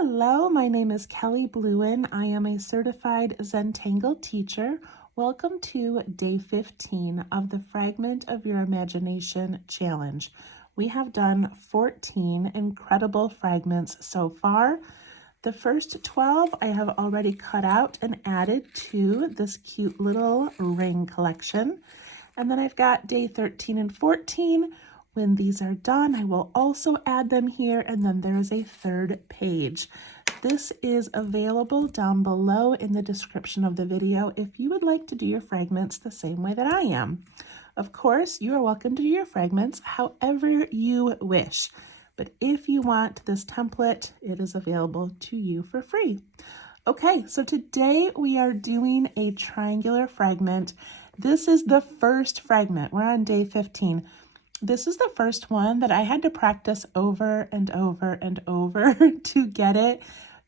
Hello, my name is Kelly Bluen. I am a certified Zentangle teacher. Welcome to day 15 of the Fragment of Your Imagination challenge. We have done 14 incredible fragments so far. The first 12 I have already cut out and added to this cute little ring collection. And then I've got day 13 and 14. When these are done, I will also add them here, and then there is a third page. This is available down below in the description of the video if you would like to do your fragments the same way that I am. Of course, you are welcome to do your fragments however you wish, but if you want this template, it is available to you for free. Okay, so today we are doing a triangular fragment. This is the first fragment. We're on day 15. This is the first one that I had to practice over and over and over to get it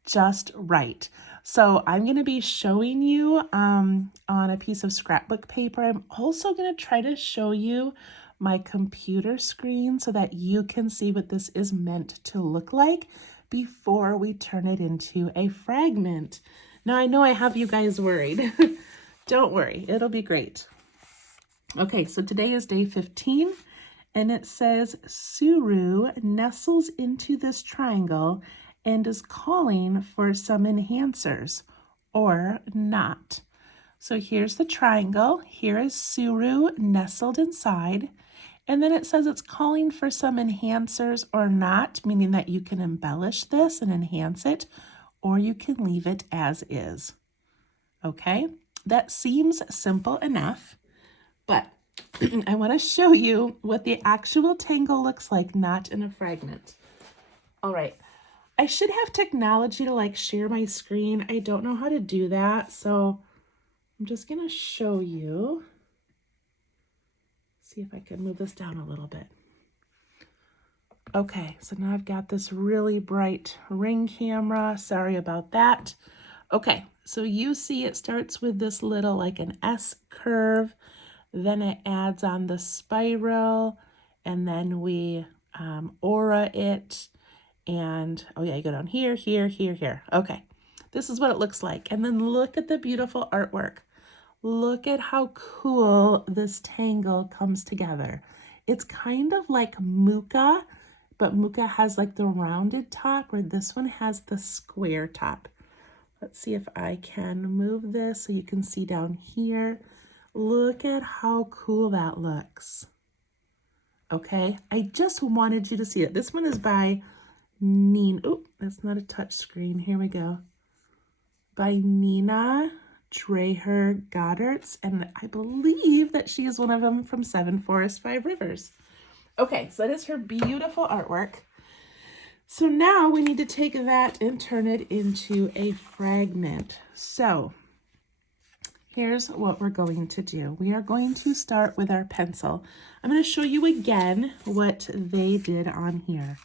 just right. So I'm going to be showing you on a piece of scrapbook paper. I'm also going to try to show you my computer screen so that you can see what this is meant to look like before we turn it into a fragment. Now I know I have you guys worried. Don't worry, it'll be great. Okay, so today is day 15. And it says, Suru nestles into this triangle and is calling for some enhancers, or not. So here's the triangle. Here is Suru nestled inside. And then it says it's calling for some enhancers or not, meaning that you can embellish this and enhance it, or you can leave it as is. Okay, that seems simple enough, but I want to show you what the actual tangle looks like, not in a fragment. All right, I should have technology to share my screen. I don't know how to do that, so I'm just going to show you. See if I can move this down a little bit. Okay, so now I've got this really bright ring camera. Sorry about that. Okay, so you see it starts with this little an S curve. Then it adds on the spiral, and then we aura it, and oh yeah, you go down here, here, here, here. Okay, this is what it looks like. And then look at the beautiful artwork. Look at how cool this tangle comes together. It's kind of like Muka, but Muka has the rounded top, where this one has the square top. Let's see if I can move this so you can see down here. Look at how cool that looks. Okay, I just wanted you to see it. This one is by Nina. Oh, that's not a touch screen. Here we go. By Nina Dreher Goddarts, and I believe that she is one of them from Seven Forests, Five Rivers. Okay, so that is her beautiful artwork. So now we need to take that and turn it into a fragment. So here's what we're going to do. We are going to start with our pencil. I'm going to show you again what they did on here.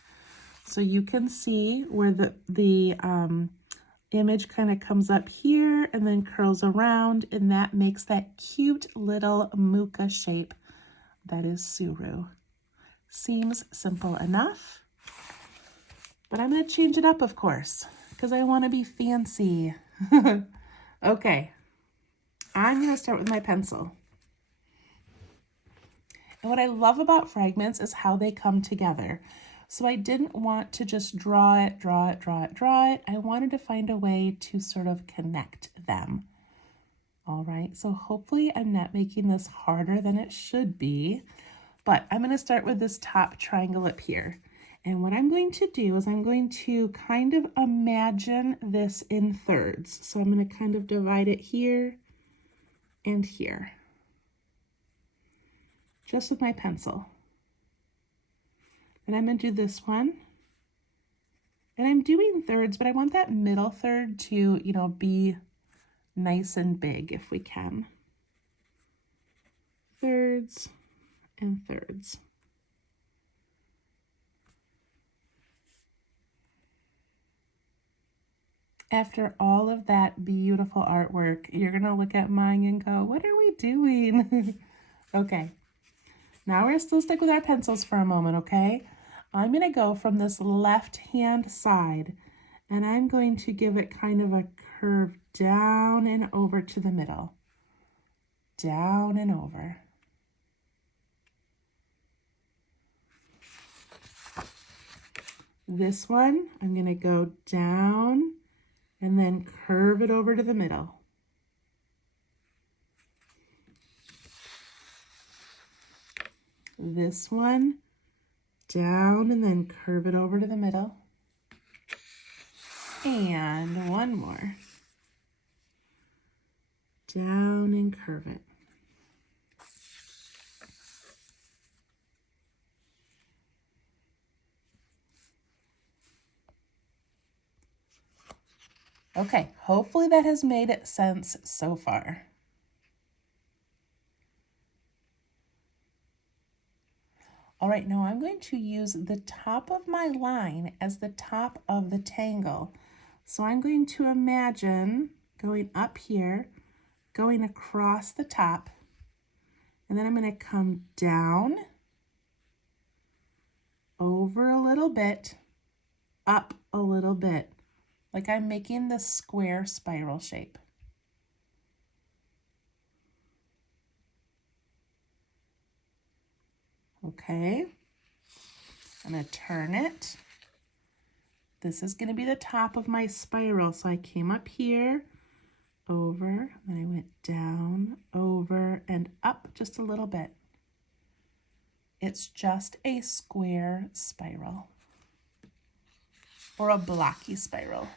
So you can see where the image kind of comes up here and then curls around, and that makes that cute little Muka shape that is Suru. Seems simple enough, but I'm going to change it up, of course, because I want to be fancy. Okay. I'm going to start with my pencil. And what I love about fragments is how they come together. So I didn't want to just draw it. I wanted to find a way to sort of connect them. All right, so hopefully I'm not making this harder than it should be. But I'm going to start with this top triangle up here. And what I'm going to do is I'm going to kind of imagine this in thirds. So I'm going to kind of divide it here and here, just with my pencil. And I'm going to do this one. And I'm doing thirds, but I want that middle third to, be nice and big if we can. Thirds and thirds. After all of that beautiful artwork, you're going to look at mine and go, what are we doing? Okay, now we're still stick with our pencils for a moment, okay? I'm going to go from this left-hand side, And I'm going to give it kind of a curve down and over to the middle. Down and over. This one, I'm going to go down and then curve it over to the middle. This one, down and then curve it over to the middle. And one more. Down and curve it. Okay, hopefully that has made sense so far. All right, now I'm going to use the top of my line as the top of the tangle. So I'm going to imagine going up here, going across the top, and then I'm going to come down, over a little bit, up a little bit, like I'm making the square spiral shape. Okay, I'm going to turn it. This is going to be the top of my spiral. So I came up here, over, then I went down, over, and up just a little bit. It's just a square spiral or a blocky spiral.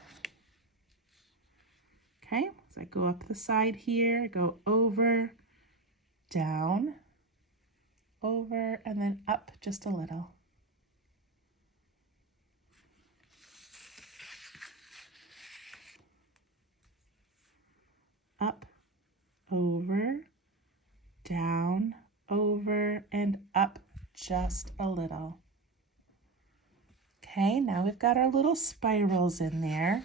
Okay, so I go up the side here, go over, down, over, and then up just a little. Up, over, down, over, and up just a little. Okay, now we've got our little spirals in there.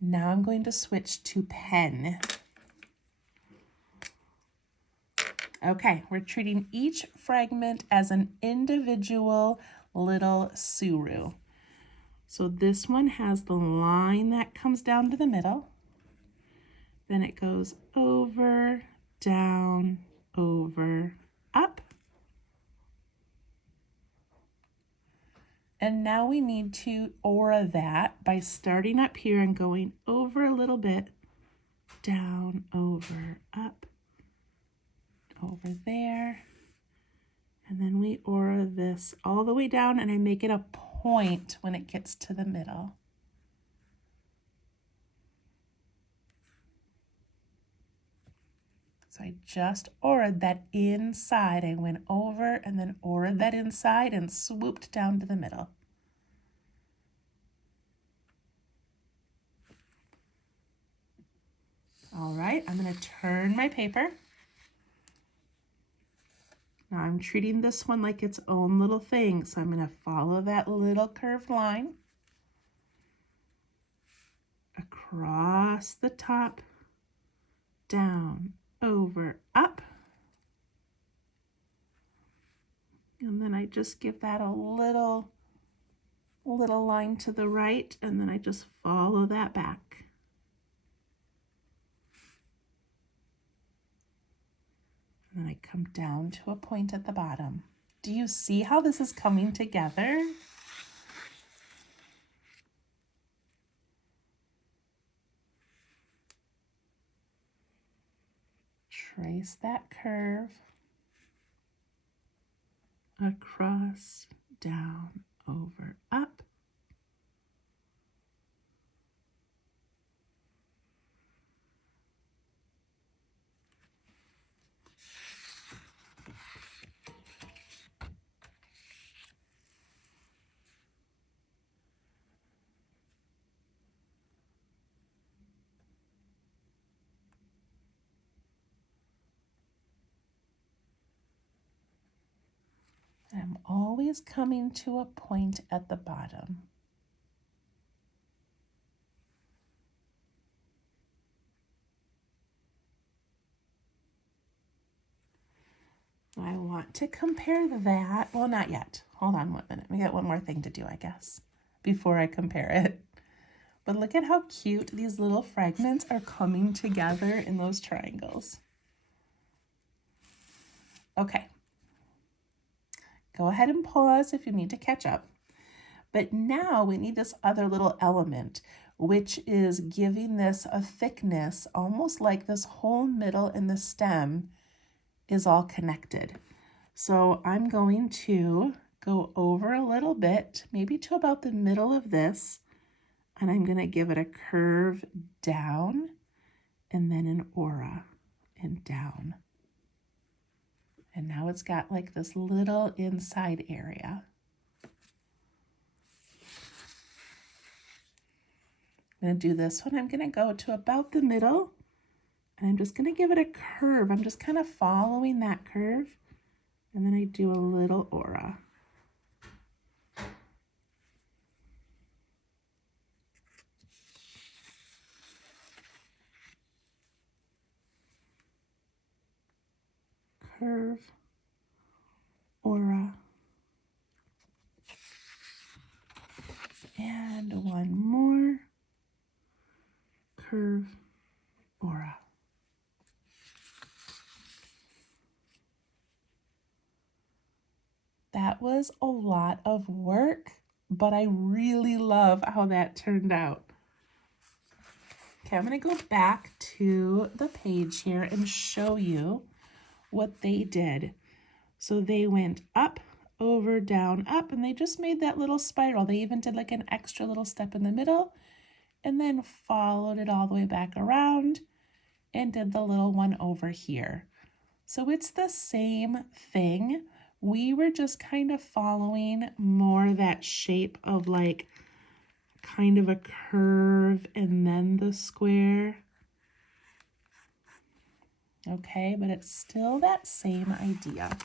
Now I'm going to switch to pen. Okay, we're treating each fragment as an individual little Suru. So this one has the line that comes down to the middle. Then it goes over, down, over, up. And now we need to aura that by starting up here and going over a little bit, down, over, up, over there. And then we aura this all the way down, and I make it a point when it gets to the middle. So I just auraed that inside. I went over and then auraed that inside and swooped down to the middle. All right, I'm going to turn my paper. Now I'm treating this one like its own little thing, so I'm going to follow that little curved line across the top, down, over, up. And then I just give that a little line to the right, and then I just follow that back. And then I come down to a point at the bottom. Do you see how this is coming together? Trace that curve across, down, over, up. I'm always coming to a point at the bottom. I want to compare that. Well, not yet. Hold on 1 minute. We got one more thing to do, I guess. before I compare it. But look at how cute these little fragments are coming together in those triangles. Okay. Go ahead and pause if you need to catch up. But now we need this other little element, which is giving this a thickness, almost like this whole middle and the stem is all connected. So I'm going to go over a little bit, maybe to about the middle of this, and I'm going to give it a curve down and then an aura and down. And now it's got like this little inside area. I'm going to do this one. I'm going to go to about the middle, and I'm just going to give it a curve. I'm just kind of following that curve, and then I do a little aura. Curve, aura, and one more, curve, aura. That was a lot of work, but I really love how that turned out. Okay, I'm going to go back to the page here and show you what they did. So they went up, over, down, up, and they just made that little spiral. They even did like an extra little step in the middle and then followed it all the way back around and did the little one over here. So it's the same thing. We were just kind of following more that shape of like kind of a curve and then the square. Okay, but it's still that same idea.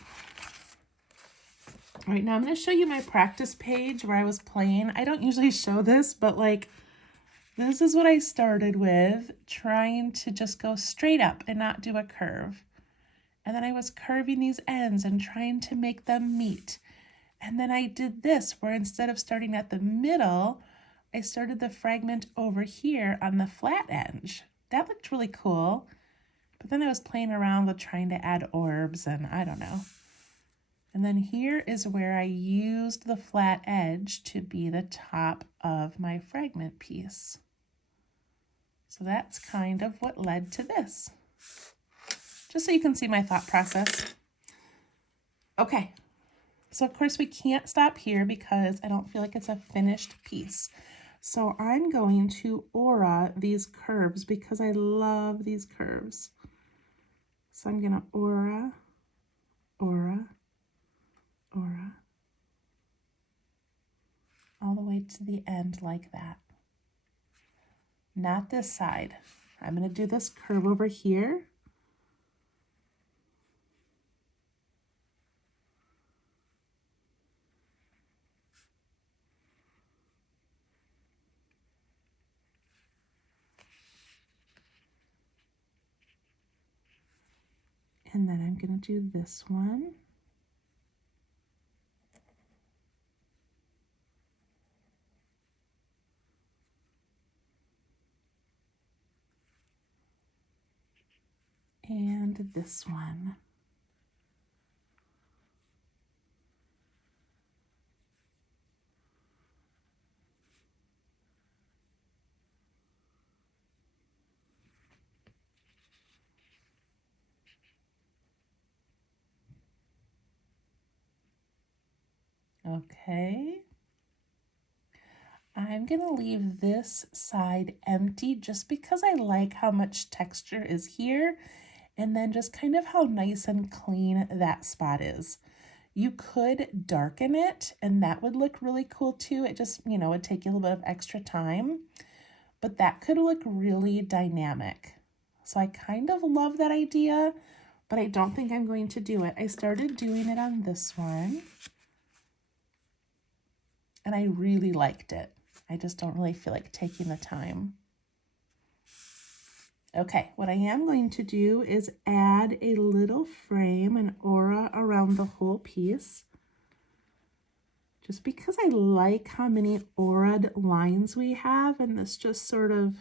All right, now I'm going to show you my practice page where I was playing. I don't usually show this, but like this is what I started with, trying to just go straight up and not do a curve. And then I was curving these ends and trying to make them meet. And then I did this where instead of starting at the middle, I started the fragment over here on the flat edge. That looked really cool. But then I was playing around with trying to add orbs and I don't know. And then here is where I used the flat edge to be the top of my fragment piece. So that's kind of what led to this. Just so you can see my thought process. Okay, so of course we can't stop here because I don't feel like it's a finished piece. So I'm going to aura these curves because I love these curves. So I'm gonna aura, aura, aura, all the way to the end like that. Not this side. I'm gonna do this curve over here. And then I'm going to do this one. And this one. Okay. I'm going to leave this side empty just because I like how much texture is here and then just kind of how nice and clean that spot is. You could darken it and that would look really cool too. It just, would take you a little bit of extra time, but that could look really dynamic. So I kind of love that idea, but I don't think I'm going to do it. I started doing it on this one and I really liked it. I just don't really feel like taking the time. Okay, what I am going to do is add a little frame, an aura around the whole piece. just because I like how many auraed lines we have, and this just sort of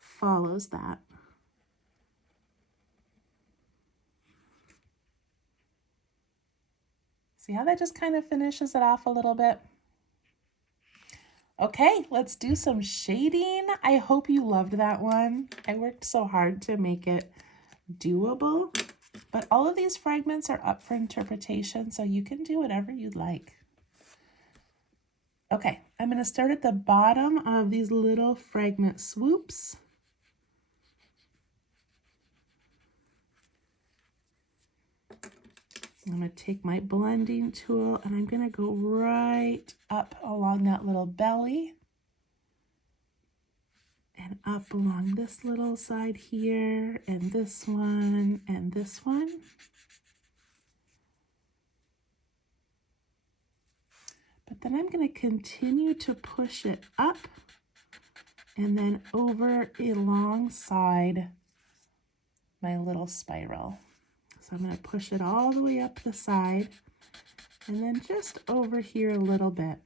follows that. See how that just kind of finishes it off a little bit? Okay, let's do some shading. I hope you loved that one. I worked so hard to make it doable, but all of these fragments are up for interpretation, so you can do whatever you'd like. Okay, I'm going to start at the bottom of these little fragment swoops. I'm going to take my blending tool and I'm going to go right up along that little belly and up along this little side here and this one and this one. But then I'm going to continue to push it up and then over alongside my little spiral. So I'm going to push it all the way up the side and then just over here a little bit.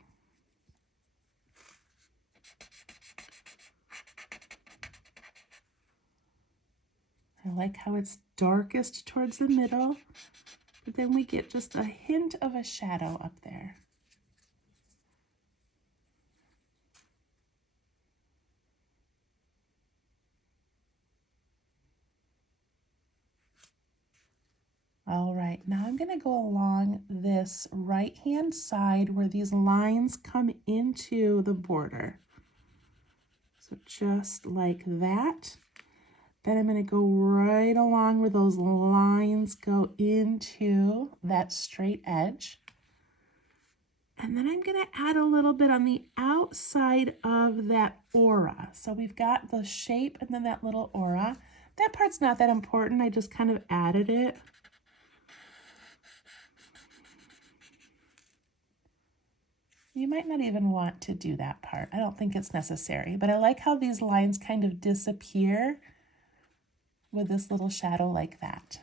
I like how it's darkest towards the middle, but then we get just a hint of a shadow up there. All right, now I'm going to go along this right-hand side where these lines come into the border. So just like that. Then I'm going to go right along where those lines go into that straight edge. And then I'm going to add a little bit on the outside of that aura. So we've got the shape and then that little aura. That part's not that important. I just kind of added it. You might not even want to do that part. I don't think it's necessary, but I like how these lines kind of disappear with this little shadow like that.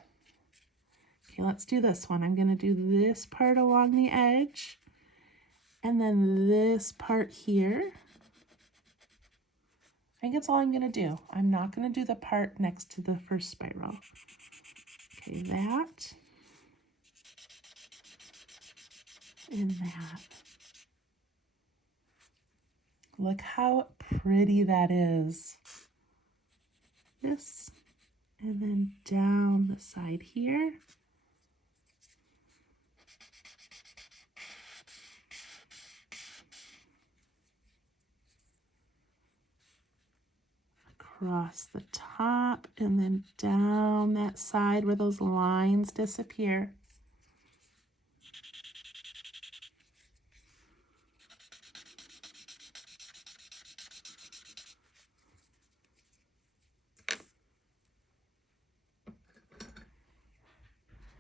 Okay, let's do this one. I'm going to do this part along the edge and then this part here. I think that's all I'm going to do. I'm not going to do the part next to the first spiral. Okay, that and that. Look how pretty that is. This, and then down the side here. Across the top, and then down that side where those lines disappear.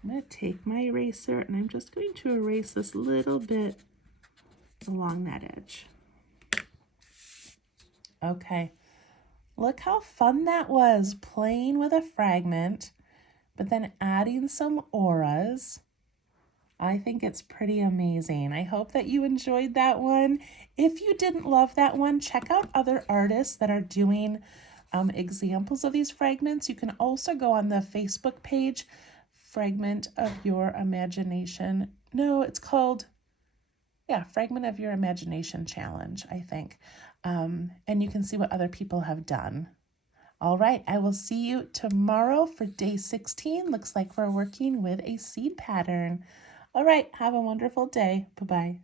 I'm going to take my eraser and I'm just going to erase this little bit along that edge. Okay, look how fun that was, playing with a fragment, but then adding some auras. I think it's pretty amazing. I hope that you enjoyed that one. If you didn't love that one, check out other artists that are doing examples of these fragments. You can also go on the Facebook page, Fragment of Your Imagination. No, it's called, yeah, Fragment of Your Imagination Challenge, I think. And you can see what other people have done. All right, I will see you tomorrow for day 16. Looks like we're working with a seed pattern. All right, have a wonderful day. Bye-bye.